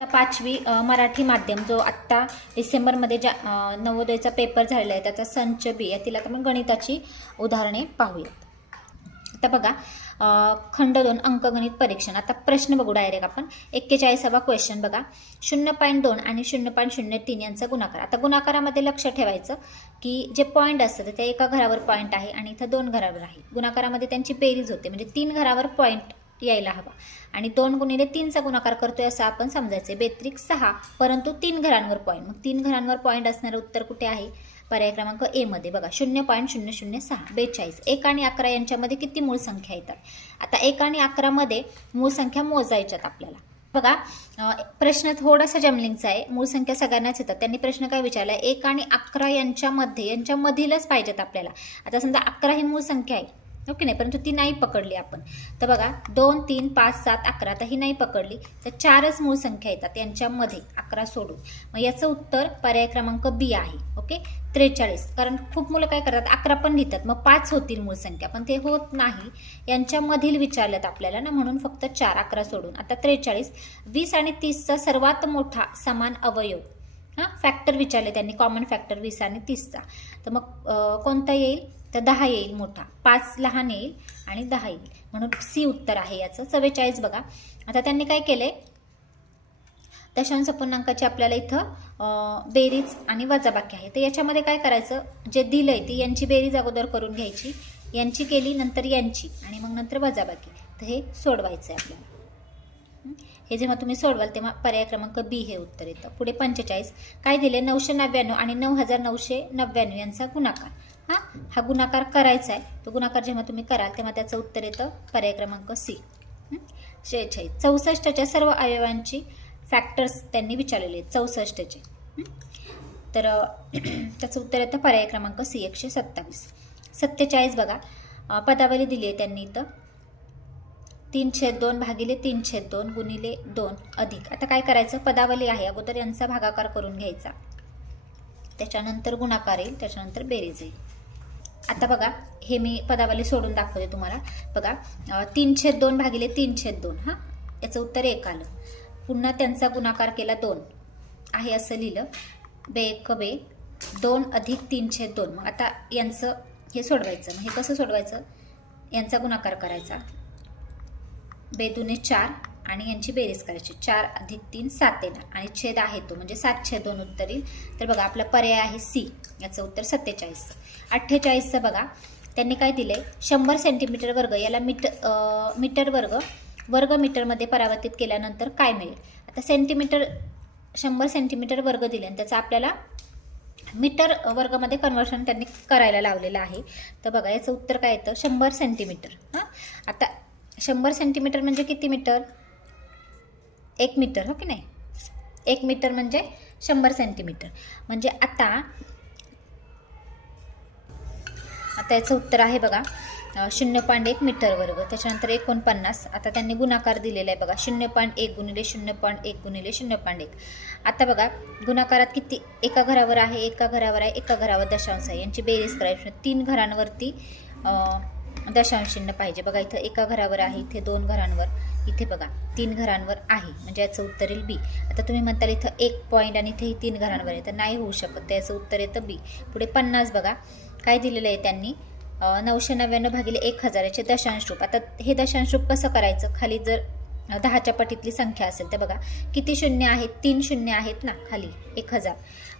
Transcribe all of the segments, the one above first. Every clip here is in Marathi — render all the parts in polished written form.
5वी मराठी माध्यम जो आत्ता डिसेंबरमध्ये ज्या नवोदयचा पेपर झालेला आहे त्याचा संच बी यातील आता आपण गणिताची उदाहरणे पाहूयात. आता बघा खंड 2 अंकगणित परीक्षण. आता प्रश्न बघू डायरेक्ट आपण. 41वा क्वेश्चन बघा. 0.2 आणि 0.03 यांचा गुणाकार. आता गुणाकारामध्ये लक्ष ठेवायचं की जे पॉईंट असतात ते एका घरावर पॉईंट आहे आणि इथं 2 घरावर आहे. गुणाकारामध्ये त्यांची बेरीज होते म्हणजे 3 घरावर पॉईंट यायला हवा आणि 2 गुणिले 3चा गुणाकार करतोय असं आपण समजायचं. बेत्रिक 6 परंतु 3 घरांवर पॉईंट. मग 3 घरांवर पॉईंट असणारं उत्तर कुठे आहे? पर्याय क्रमांक ए मध्ये बघा. 0.006 42. 1 आणि 11 यांच्यामध्ये किती मूळ संख्या येतात? आता 1 आणि 11 मध्ये मूळ संख्या मोजायच्यात आपल्याला. बघा प्रश्न थोडासा जमलिंगचा आहे. मूळ संख्या सगळ्यांनाच येतात. त्यांनी प्रश्न काय विचारला? 1 आणि 11 यांच्यामधीलच पाहिजेत आपल्याला. आता समजा 11 ही मूळ संख्या आहे ओके नाही, परंतु ती नाही पकडली आपण. तर बघा 2 3 5 7 11 तर ही नाही पकडली तर 4च मूळ संख्या येतात यांच्यामध्ये 11 सोडून. मग याचं उत्तर पर्याय क्रमांक बी आहे. ओके 43. कारण खूप मुलं काय करतात 11 पण लिहितात मग 5 होतील मूळ संख्या, पण ते होत नाही. यांच्यामधील विचारलेत आपल्याला ना, म्हणून फक्त 4 11 सोडून. आता 43. 20 आणि 30चा सर्वात मोठा समान अवयव. फॅक्टर विचारले त्यांनी, कॉमन फॅक्टर 20 आणि 30चा. तर मग कोणता येईल? तर 10 येईल मोठा, 5 लहान येईल आणि 10 येईल, म्हणून सी उत्तर आहे याचं. 44 बघा. आता त्यांनी काय केलंय? दशांश पूर्णांकाची आपल्याला इथं बेरीज आणि वजाबाकी आहे. तर याच्यामध्ये काय करायचं? जे दिलंय ती यांची बेरीज अगोदर करून घ्यायची, यांची केली नंतर यांची आणि मग नंतर वजाबाकी. तर हे सोडवायचं आहे आपल्याला. हे जेव्हा तुम्ही सोडवाल तेव्हा पर्याय क्रमांक बी हे उत्तर येतं. पुढे 45. काय दिले? 999 आणि 9999 यांचा गुणाकार. हा गुणाकार करायचा आहे. तो गुणाकार जेव्हा तुम्ही कराल तेव्हा त्याचं उत्तर येतं पर्याय क्रमांक सी. 46. 64च्या सर्व अवयवांची फॅक्टर्स त्यांनी विचारलेले आहेत 64चे. तर त्याचं उत्तर येतं पर्याय क्रमांक सी 127. 47 बघा. पदावली दिली आहे त्यांनी इथं. 3/2 भागिले 3/2 गुणिले 2 अधिक. आता काय करायचं? पदावली आहे अगोदर यांचा भागाकार करून घ्यायचा, त्याच्यानंतर गुणाकार येईल, त्याच्यानंतर बेरीज येईल. आता बघा हे मी पदावली सोडून दाखवते तुम्हाला. बघा 3/2 भागिले 3/2 याचं उत्तर 1 आलं. पुन्हा त्यांचा गुणाकार केला 2 आहे असं लिहिलं. बे 1 बे 2 अधिक 3/2. मग आता यांचं हे सोडवायचं. मग हे कसं सोडवायचं? यांचा गुणाकार करायचा, बे 2 4 आणि यांची बेरीज करायची. 4 अधिक 3 7 येणार आणि छेद आहे तो म्हणजे 7/2 उत्तर येईल. तर बघा आपला पर्याय आहे सी, याचं उत्तर 47. 48 बघा. त्यांनी काय दिलंय? 100 सेंटीमीटर वर्ग याला मीटर वर्ग मीटरमध्ये परावर्तित केल्यानंतर काय मिळेल? आता सेंटीमीटर 100 सेंटीमीटर वर्ग दिले आणि त्याचा आपल्याला मीटर वर्गमध्ये कन्व्हर्शन त्यांनी करायला लावलेलं आहे. तर बघा याचं उत्तर काय येतं? 100 सेंटीमीटर. आता 100 सेंटीमीटर म्हणजे किती मीटर? 1 मीटर हो की नाही? 1 मीटर म्हणजे 100 सेंटीमीटर. म्हणजे आता याचं उत्तर आहे बघा 0.1 मीटर वर्ग. त्याच्यानंतर 49. आता त्यांनी गुणाकार दिलेला आहे बघा. 0.1 गुणिले 0.1 गुणिले 0.1. आता बघा गुणाकारात किती? एका घरावर आहे, एका घरावर आहे, एका घरावर दशांश आहे. यांची बेरीज करायची. 3 घरांवरती दशांश चिन्ह पाहिजे. बघा इथं एका घरावर आहे, इथे 2 घरांवर, इथे बघा 3 घरांवर आहे म्हणजे याचं उत्तर येईल बी. आता तुम्ही म्हणताल इथं 1 पॉईंट आणि इथेही 3 घरांवर आहे तर नाही होऊ शकत, तर याचं उत्तर येतं बी. पुढे 50 बघा. काय दिलेलं आहे त्यांनी? 999 भागिले 1000 याचे दशांश रूप. आता हे दशांश रूप कसं करायचं? खाली जर 10च्या पटीतली संख्या असेल तर बघा किती शून्य आहेत? 3 शून्य आहेत ना खाली 1000,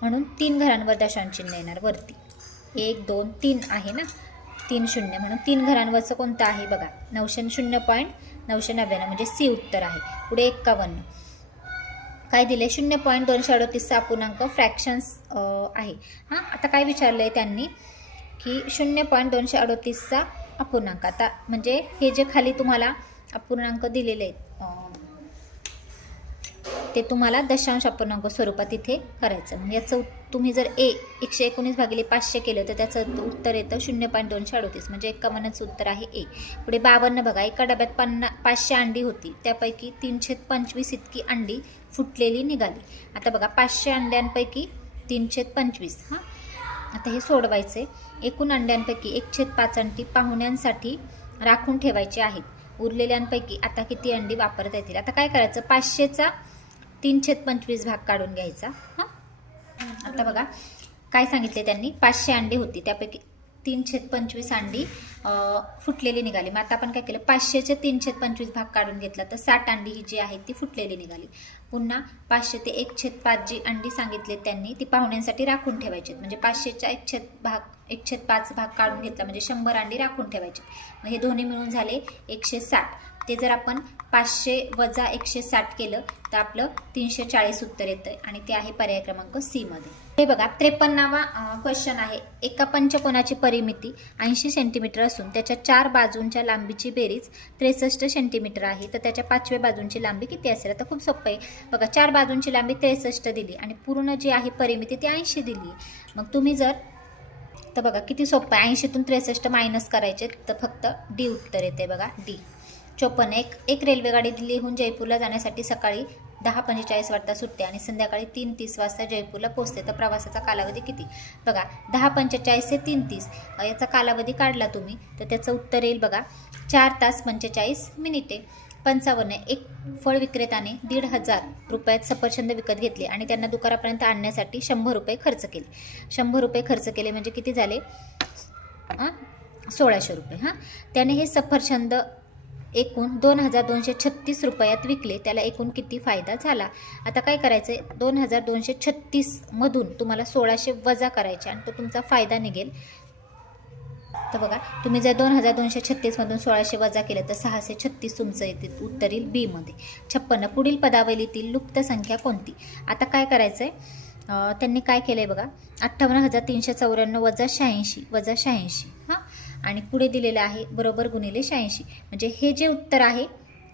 म्हणून 3 घरांवर दशांश चिन्ह येणार. वरती 1 2 3 आहे ना, 3 शून्य म्हणून 3 घरांवरचं कोणतं आहे? बघा 0.999 म्हणजे सी उत्तर आहे. पुढे 51. काय दिले? 0.238 अपूर्णांक फ्रॅक्शन्स आहे. आता काय विचारलंय त्यांनी की 0.238 अपूर्णांक. आता म्हणजे हे जे खाली तुम्हाला अपूर्णांक दिलेले आहेत ते तुम्हाला दशांश अपूर्णांक स्वरूपात इथे करायचं. म्हणजे याचं तुम्ही जर 119 भागिले 500 केलं तर त्याचं उत्तर येतं 0.238 म्हणजे 51चं उत्तर आहे ए. पुढे 52 बघा. एका डब्यात 500 अंडी होती, त्यापैकी 3/25 इतकी अंडी फुटलेली निघाली. आता बघा 500 अंड्यांपैकी 3/25. आता हे सोडवायचे. एकूण अंड्यांपैकी 1/5 अंडी पाहुण्यांसाठी राखून ठेवायची आहेत. उरलेल्यांपैकी आता किती अंडी वापरता येतील? आता काय करायचं? 500चा 3/25 भाग काढून घ्यायचा. हां, आता बघा काय सांगितले त्यांनी, 500 अंडी होती, त्यापैकी 3/25 अंडी फुटलेली निघाली. मग आता आपण काय केलं, 500चे 3/25 भाग काढून घेतला तर 60 अंडी ही जी आहे ती फुटलेली निघाली. पुन्हा 500 ते 1/5 जी अंडी सांगितले त्यांनी ती पाहुण्यांसाठी राखून ठेवायची. म्हणजे 500च्या 1/5 भाग काढून घेतला म्हणजे 100 अंडी राखून ठेवायची. मग हे दोन्ही मिळून झाले 160. ते जर आपण 500 वजा 160 केलं तर आपलं 340 उत्तर येतं आणि ते आहे पर्याय क्रमांक सी मध्ये. हे बघा 53वा क्वेश्चन आहे. एका पंचकोनाची परिमिती 80 सेंटीमीटर असून त्याच्या 4 बाजूंच्या लांबीची बेरीज 63 सेंटीमीटर आहे, तर त्याच्या 5व्या बाजूंची लांबी किती असेल? आता खूप सोपं आहे बघा, 4 बाजूंची लांबी 63 दिली आणि पूर्ण जी आहे परिमिती ती 80 दिली. मग तुम्ही जर तर बघा किती सोपं आहे, 80तून 63 मायनस करायचे तर फक्त डी उत्तर येते बघा, डी. 54. एक रेल्वेगाडी दिल्लीहून जयपूरला जाण्यासाठी सकाळी 10:45 वाजता सुटते आणि संध्याकाळी 3:30 वाजता जयपूरला पोहोचते, तर प्रवासाचा कालावधी किती? बघा 10:45 ते 3:30 याचा कालावधी काढला तुम्ही तर त्याचं उत्तर येईल बघा 4 तास 45 मिनिटे. 55. एक फळ विक्रेत्याने 1,500 रुपयात सफरचंद विकत घेतले आणि त्यांना दुकानापर्यंत आणण्यासाठी 100 रुपये खर्च केले. 100 रुपये खर्च केले म्हणजे किती झाले? 1600 रुपये. हां, त्याने हे सफरचंद एकूण 2,236 रुपयात विकले, त्याला एकूण किती फायदा झाला? आता काय करायचं आहे, 2,236 मधून तुम्हाला 1600 वजा करायचे आणि तो तुमचा फायदा निघेल. तर बघा तुम्ही जर 2,236 मधून 1600 वजा केलं तर 636 तुमचं येते, उत्तर येईल बी मध्ये. 56. पुढील पदावलीतील लुप्त संख्या कोणती? आता काय करायचं आहे, त्यांनी काय केलं आहे बघा, 58,394 वजा 86 हां, आणि पुढे दिलेलं आहे बरोबर गुणिले 86, म्हणजे हे जे उत्तर आहे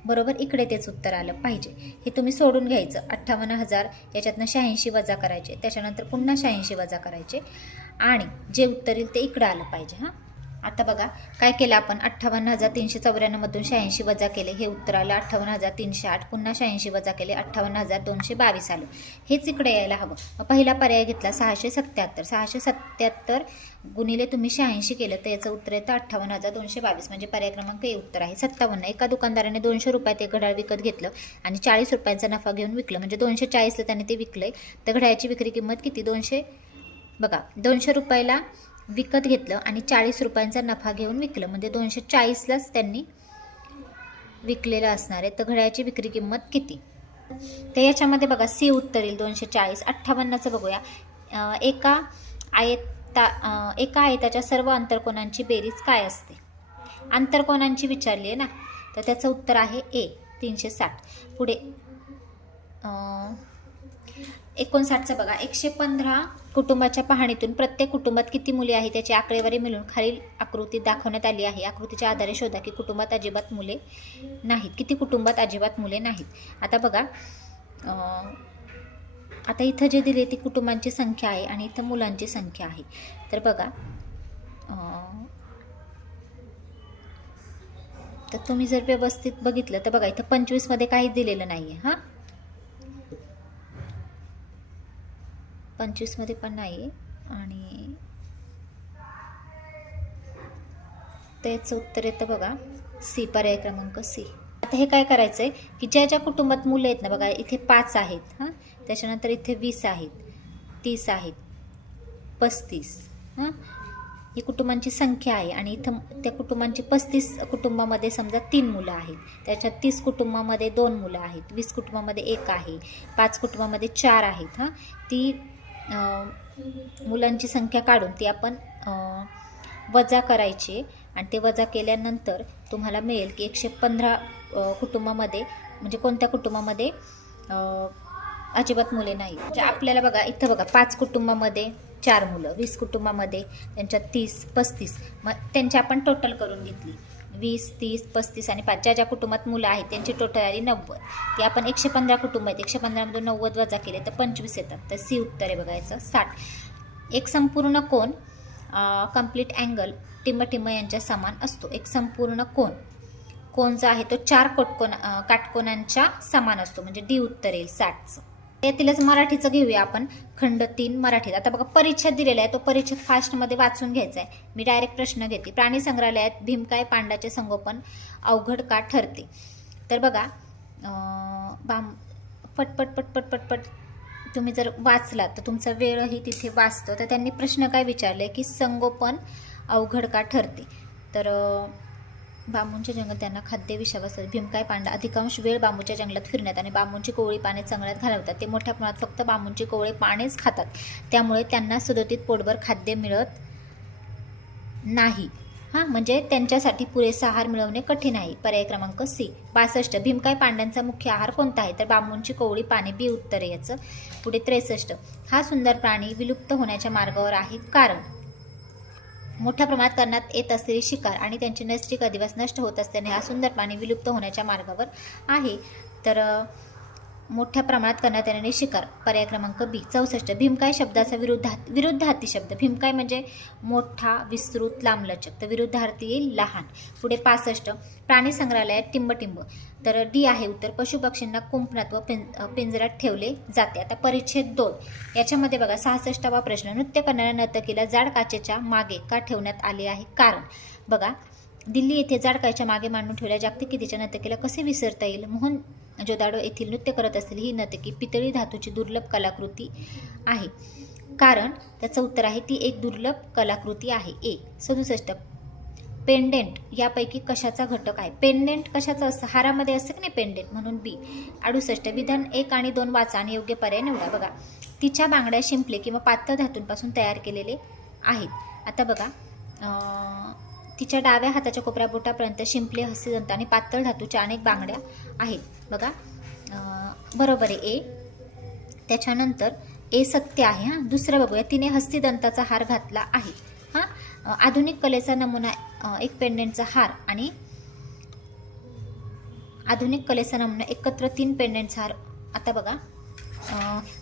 बरोबर इकडे तेच उत्तर आलं पाहिजे. हे तुम्ही सोडून घ्यायचं, 58,000 याच्यातनं 86 वजा करायचे, त्याच्यानंतर पुन्हा 86 वजा करायचे आणि जे उत्तर येईल ते इकडं आलं पाहिजे. हां, आता बघा काय केलं आपण, 58,394 मधून 86 वजा केले, हे उत्तर आलं 58,308, पुन्हा 86 वजा केले 58,222 आलं, हेच इकडे यायला हवं. पहिला पर्याय घेतला 677 गुणिले तुम्ही 86 केलं तर याचं उत्तर येतं 58,222, म्हणजे पर्याय क्रमांक ए उत्तर आहे. 57. एका दुकानदाराने 200 रुपयात एक घड्याळ विकत घेतलं आणि 40 रुपयांचा नफा घेऊन विकलं, म्हणजे 240ला त्याने ते विकलंय, तर घड्याळाची विक्री किंमत किती? 200 रुपयाला विकत घेतलं आणि 40 रुपयांचा नफा घेऊन विकलं, म्हणजे 240लाच त्यांनी विकलेलं असणार आहे, तर घड्याळाची विक्री किंमत किती? तर याच्यामध्ये बघा सी उत्तर येईल 240. 58चं बघूया. एका आयताच्या सर्व अंतर्कोनांची बेरीज काय असते? अंतर्कोनांची विचारली आहे ना, तर त्याचं उत्तर आहे ए 360. पुढे 59चं बघा. 115 कुटुंबाच्या पाहणीतून प्रत्येक कुटुंबात किती मुले आहेत त्याची आकडेवारी मिळून खालील आकृतीत दाखवण्यात आली आहे. आकृतीच्या आधारे शोधा की कुटुंबात अजिबात मुले नाहीत. किती कुटुंबात अजिबात मुले नाहीत? आता बघा आता इथं जे दिले ती कुटुंबांची संख्या आहे आणि इथं मुलांची संख्या आहे. तर बघा तर तुम्ही जर व्यवस्थित बघितलं तर बघा इथं 25 मध्ये काहीच दिलेलं नाहीये. हां, 25 मध्ये पण नाही आणि त्याचं उत्तर येतं बघा सी, पर्याय क्रमांक सी. आता हे काय करायचं आहे की ज्या ज्या कुटुंबात मुलं आहेत ना बघा, इथे 5 आहेत, हां, त्याच्यानंतर इथे 20 आहेत, 30 आहेत, 35, हां, ही कुटुंबांची संख्या आहे आणि इथं त्या कुटुंबांची 35 कुटुंबामध्ये समजा 3 मुलं आहेत, त्याच्यात 30 कुटुंबामध्ये 2 मुलं आहेत, 20 कुटुंबामध्ये 1 आहे, 5 कुटुंबामध्ये 4 आहेत. हां, ती मुलांची संख्या काढून ती आपण वजा करायची आणि ते वजा केल्यानंतर तुम्हाला मिळेल की 115 कुटुंबामध्ये म्हणजे कोणत्या कुटुंबामध्ये अजिबात मुले नाही. म्हणजे आपल्याला बघा इथं बघा 5 कुटुंबामध्ये 4 मुलं, 20 कुटुंबामध्ये त्यांच्यात 30, 35, मग त्यांची आपण टोटल करून घेतली 20, 30, 35 आणि 5. ज्या ज्या कुटुंबात मुलं आहेत त्यांची टोटल आली 90. ती आपण 115 कुटुंब आहेत, 115 मधून 90 वजा केले तर 25 येतात, तर सी उत्तर आहे बघा याचं 60. एक संपूर्ण कोन कंप्लीट अँगल टिंब यांच्या समान असतो. एक संपूर्ण कोन जो आहे तो 4 काटकोनांच्या समान असतो, म्हणजे डी उत्तर येईल 60चं. यातीलच मराठीचं घेऊया आपण, खंड 3 मराठीत. आता बघा परिच्छेद दिलेला आहे, तो परिच्छेद फास्टमध्ये वाचून घ्यायचा आहे. मी डायरेक्ट प्रश्न घेते. प्राणी संग्रहालयात भीमकाय पांडाचे संगोपन अवघड का ठरते? तर बघा पटपट पटपट पटपट तुम्ही जर वाचलात तर तुमचा वेळही तिथे वाचतो. तर त्यांनी प्रश्न काय विचारले की संगोपन अवघड का ठरते. तर बांबूंच्या जंगलात त्यांना खाद्य विषाव असतात. भीमकाय पांडा अधिकांश वेळ बांबूच्या जंगलात फिरण्यात आणि बांबूंची कोवळी पाने चंगळ्यात घालवतात. ते मोठ्या प्रमाणात फक्त बांबूंची कोवळी पानेच खातात, त्यामुळे त्यांना सदोदित पोटभर खाद्य मिळत नाही. म्हणजे त्यांच्यासाठी पुरेसा आहार मिळवणे कठीण आहे. पर्याय क्रमांक सी. 62 भीमकाय पांड्यांचा मुख्य आहार कोणता आहे. तर बांबूंची कोवळी पाने. बी उत्तर आहे याचं. पुढे 63 हा सुंदर प्राणी विलुप्त होण्याच्या मार्गावर आहे, कारण मोठ्या प्रमाणात करण्यात येत असलेली शिकार आणि त्यांचे नैसर्गिक अधिवास नष्ट होत असल्याने हा सुंदर प्राणी विलुप्त होण्याच्या मार्गावर आहे. तर मोठ्या प्रमाणात करण्यात येणारी शिकार. पर्याय क्रमांक बी. 64 भीमकाय शब्दाचा विरुद्धार्थी शब्द. भीमकाय म्हणजे मोठा, विस्तृत, लांबलचक. तर विरुद्धार्थी येईल लहान. पुढे 65 प्राणी संग्रहालयात टिंबटिंब. तर डी आहे उत्तर. पशुपक्षींना कुंपणात व पिंजऱ्यात ठेवले जाते. आता परिच्छेद 2 याच्यामध्ये बघा 66वा प्रश्न. नृत्य करणाऱ्या नर्तकीला जाड काचेच्या मागे का ठेवण्यात आले आहे. कारण बघा दिल्ली येथे जाड काचेच्या मागे मांडून ठेवल्या जागतिक कीर्तीच्या नर्तकीला कसे विसरता येईल. मोहन जोदाडो येथील नृत्य करत असलेली ही नर्तकी पितळी धातूची दुर्लभ कलाकृती आहे, कारण त्याचं उत्तर आहे ती एक दुर्लभ कलाकृती आहे. ए. 67 पेंडेंट यापैकी कशाचा घटक आहे. पेंडेंट कशाचं असतं. हारामध्ये असतं की नाही पेंडेंट, म्हणून बी. 68 विधान 1 आणि 2 वाचा आणि योग्य पर्याय निवडा. बघा तिच्या बांगड्या शिंपले किंवा पातळ धातूंपासून तयार केलेले आहेत. आता बघा तिच्या डाव्या हाताच्या कोपऱ्या बोटापर्यंत शिंपले, हस्तिदंत आणि पातळ धातूच्या अनेक बांगड्या आहेत. बघा बरोबर आहे ए. त्याच्यानंतर ए सत्य आहे. दुसरं बघूया. तिने हस्तिदंताचा हार घातला आहे. आधुनिक कलेचा नमुना एक पेंडेंटचा हार आणि आधुनिक कलेचा नमुना एकत्र 3 पेंडेंटचा हार. आता बघा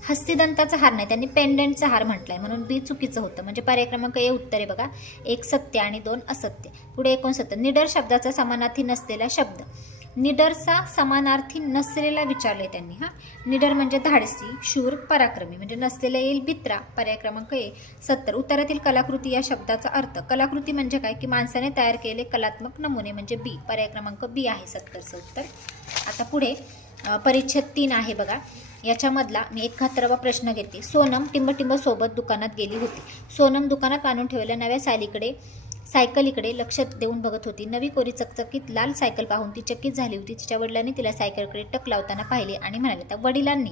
हस्तिदंताचा हार नाही, त्यांनी पेंडेंटचा हार म्हटलाय, म्हणून बी चुकीचं होतं. म्हणजे पर्याय क्रमांक ए उत्तर आहे. बघा 1 सत्य आणि 2 असत्य. पुढे 69 निडर शब्दाचा समानार्थी नसलेला शब्द. निडरचा समानार्थी नसलेला विचारले त्यांनी. निडर म्हणजे धाडसी, शूर, पराक्रमी. म्हणजे नसलेला येईल बित्रा. पर्याय क्रमांक ए. 70 उत्तरातील कलाकृती या शब्दाचा अर्थ. कलाकृती म्हणजे काय की माणसाने तयार केलेले कलात्मक नमुने. म्हणजे बी. पर्याय क्रमांक बी आहे 70चं उत्तर. आता पुढे परिच्छेद 3 आहे. बघा याच्यामधला मी 71वा प्रश्न घेते. सोनम टिंबटिंब सोबत दुकानात गेली होती. सोनम दुकानात आणून ठेवलेल्या नव्या सायकलीकडे लक्ष देऊन बघत होती. नवी कोरी चकचकीत लाल सायकल पाहून ती चकित झाली होती. तिच्या वडिलांनी तिला सायकलकडे टक लावताना पाहिले आणि म्हणाले. तर वडिलांनी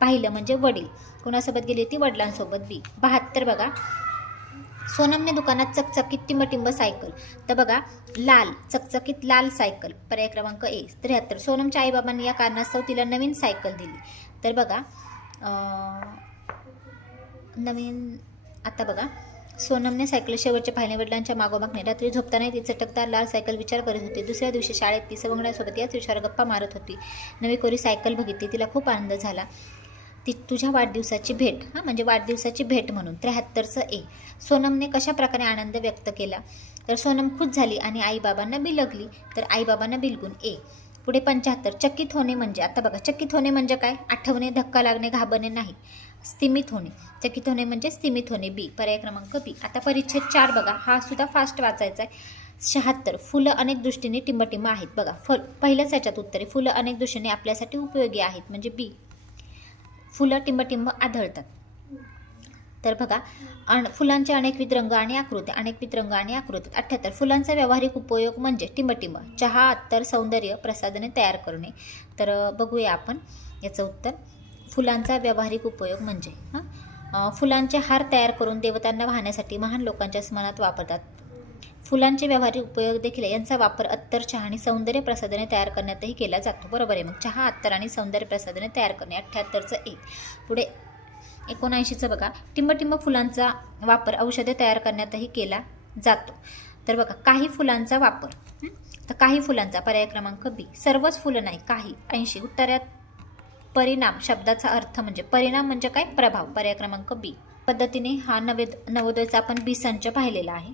पाहिलं म्हणजे वडील. कोणासोबत गेली होती. वडिलांसोबत. बी. 72 बघा सोनमने दुकानात चकचकीत टिंबटिंब सायकल. तर बघा लाल चकचकीत लाल सायकल. पर्याय क्रमांक ए. 73 सोनमच्या आईबाबांनी या कारणास्तव तिला नवीन सायकल दिली. तर बघा नवीन. आता बघा सोनमने सायकल शेवटचे पाहिले वडिलांच्या मागोमागणे. रात्री झोपताना ती चटकदार लाल सायकल विचार करत होती. दुसऱ्या दिवशी शाळेत ती सवंगड्यासोबत याच विचार गप्पा मारत होती. नवी कोरी सायकल बघितली. तिला खूप आनंद झाला. ती तुझ्या वाढदिवसाची भेट. म्हणजे वाढदिवसाची भेट म्हणून. 73चं ए. सोनमने कशा प्रकारे आनंद व्यक्त केला. तर सोनम खुश झाली आणि आईबाबांना बिलगली. तर आईबाबांना बिलगून. ए. पुढे 75 चकित होणे म्हणजे. आता बघा चकित होणे म्हणजे काय. आठवणे, धक्का लागणे, घाबरणे नाही. स्थिमित होणे. चकित होणे म्हणजे स्थिमित होणे. बी. पर्याय क्रमांक बी. आता परिच्छेद 4 बघा हा सुद्धा फास्ट वाचायचा आहे. 76 फुलं अनेक दृष्टीने टिंबटिंब आहेत. बघा पहिल्याच याच्यात उत्तर आहे. फुलं अनेक दृष्टीने आपल्यासाठी उपयोगी आहेत. म्हणजे बी. फुलं टिंबटिंब आढळतात. तर बघा फुलांचे अनेकविध रंग आणि आकृती. अनेकविध रंग आणि आकृती. 78 फुलांचा व्यावहारिक उपयोग म्हणजे टिंबटिंब, चहा, अत्तर, सौंदर्य प्रसाधने तयार करणे. तर बघूया आपण याचं उत्तर. फुलांचा व्यावहारिक उपयोग म्हणजे फुलांचे हार तयार करून देवतांना वाहण्यासाठी महान लोकांच्या स्मरणात वापरतात. फुलांचे व्यावहारिक उपयोग देखील यांचा वापर अत्तर, चहा आणि सौंदर्य प्रसाधने तयार करण्यातही केला जातो. बरोबर आहे. मग चहा, अत्तर आणि सौंदर्य प्रसाधने तयार करणे. 78चं ए. पुढे 79चं बघा टिंबटिंब फुलांचा वापर औषधे तयार करण्यातही केला जातो. तर बघा काही फुलांचा वापर. तर काही फुलांचा. पर्याय क्रमांक बी. सर्वच फुलं नाही, काही. 80 उत्तरात परिणाम शब्दाचा अर्थ म्हणजे. परिणाम म्हणजे काय. प्रभाव. पर्याय क्रमांक बी. पद्धतीने हा नवोदयचा आपण बी संच पाहिलेला आहे.